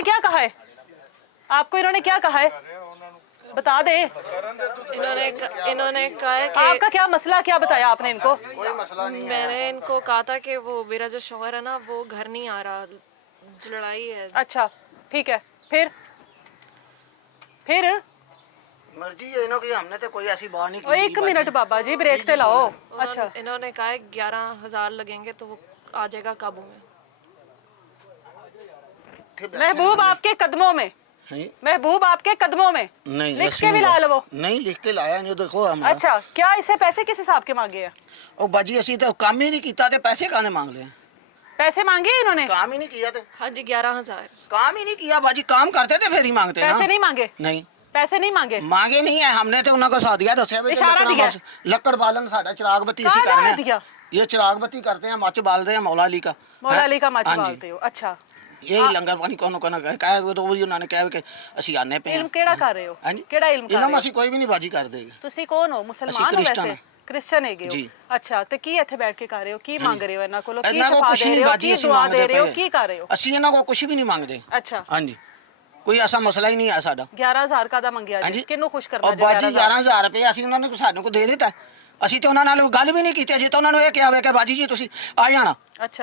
इन्होंने क्या कहा है? आपको इन्होंने क्या कहा है? बता दे। इन्होंने कहा है कि आपका क्या मसला, क्या बताया आपने इनको? मैंने इनको कहा था कि वो मेरा जो शौहर है ना वो घर नहीं आ रहा, लड़ाई है। अच्छा ठीक है, फिर मर्जी है इन्हों की, हमने तो कोई ऐसी बात नहीं ओ, की। एक मिनट बाबा जी, ब्रेक पे लाओ। अच्छा इन्होंने कहा है 11,000 लगेंगे तो वो आ जाएगा काबू में। महबूब आपके कदमों में, महबूब आपके कदमों में। नहीं लिख के भी ला लो वो। नहीं लिख के लाया नहीं, देखो हम। अच्छा, क्या इसे पैसे किस हिसाब के मांगे हैं? ओ बाजी असी तो काम ही नहीं किया, ते पैसे काने मांग ले? पैसे मांगे इन्होंने? काम ही नहीं किया थे। हाँ जी 11,000। काम ही नहीं किया बाजी, काम करते थे फिर ही मांगते ना। पैसे नहीं मांगे? नहीं पैसे नहीं मांगे। मांगे नहीं है हमने, तो उन्होंने साथ दिया, दसिया भी इशारा दिया। लकड़ बालन साडा चिराग बत्ती इसी कहाँ करने दिया? ये चिराग बत्ती करते हैं, मच बालते हैं मौला अली का। मौला अली का मच हाँ जी। बालते हो? अच्छा, यही लंगर पानी कोनो कोनो कहे रोज उन्होंने कहा कि ਅਸੀਂ ਆਨੇ ਪਏ इल्म केड़ा कर रहे हो? ਹਾਂਜੀ केड़ा इल्म कर ਇਹਨਾਂ रहे ਨੂੰ हो? ਅਸੀਂ ਕੋਈ ਵੀ ਨਹੀਂ ਬਾਜੀ ਕਰਦੇ। ਤੁਸੀਂ ਕੌਨ ਹੋ? ਮੁਸਲਮਾਨ ਹੋ? ਕ੍ਰਿਸਚਨ ਵੈਸੇ ਕ੍ਰਿਸਚਨ ਹੈਗੇ ਹੋ? ਜੀ। ਅੱਛਾ, ਤੇ ਕੀ ਇੱਥੇ ਬੈਠ ਕੇ ਕਰ ਰਹੇ ਹੋ? ਕੀ ਮੰਗ ਰਹੇ ਹੋ ਇਹਨਾਂ ਕੋਲੋਂ? ਕੀ ਇਹਨਾਂ ਕੋਲ ਸ਼ਫਾ ਕੁਛ ਦੇ ਨਹੀਂ ਰਹੇ ਹੋ? ਬਾਜੀ, ਕੀ ਅਸੀਂ ਦੁਆ ਮੰਗਦੇ ਦੇ ਰਹੇ ਹੋ? ਪਏ ਕੀ ਕਰ ਰਹੇ ਹੋ? ਅਸੀਂ ਇਹਨਾਂ ਕੋਲ ਕੁਝ ਵੀ ਨਹੀਂ ਮੰਗਦੇ। ਅੱਛਾ, ਹਾਂਜੀ ਕੋਈ ਐਸਾ ਮਸਲਾ ਹੀ ਨਹੀਂ ਹੈ ਸਾਡਾ। 11,000 ਕਾਹਦਾ ਮੰਗਿਆ ਜੀ? ਹਾਂਜੀ ਕਿਹਨੂੰ ਖੁਸ਼ ਕਰਨਾ ਉਹ ਜੀ? ਬਾਜੀ 11,000 ਰੁਪਏ ਅਸੀਂ ਉਹਨਾਂ ਨੂੰ ਸਾਨੂੰ ਕੋ ਦੇ ਦਿੱਤਾ। ਅਸੀਂ ਤੇ ਉਹਨਾਂ ਨਾਲ ਗੱਲ ਵੀ ਨਹੀਂ ਕੀਤੀ, ਅਜੇ ਤਾਂ ਉਹਨਾਂ ਨੂੰ ਇਹ ਕਿਹਾ ਹੋਵੇ ਕਿ ਬਾਜੀ ਜੀ ਤੁਸੀਂ ਆ ਜਾਣਾ। ਅੱਛਾ।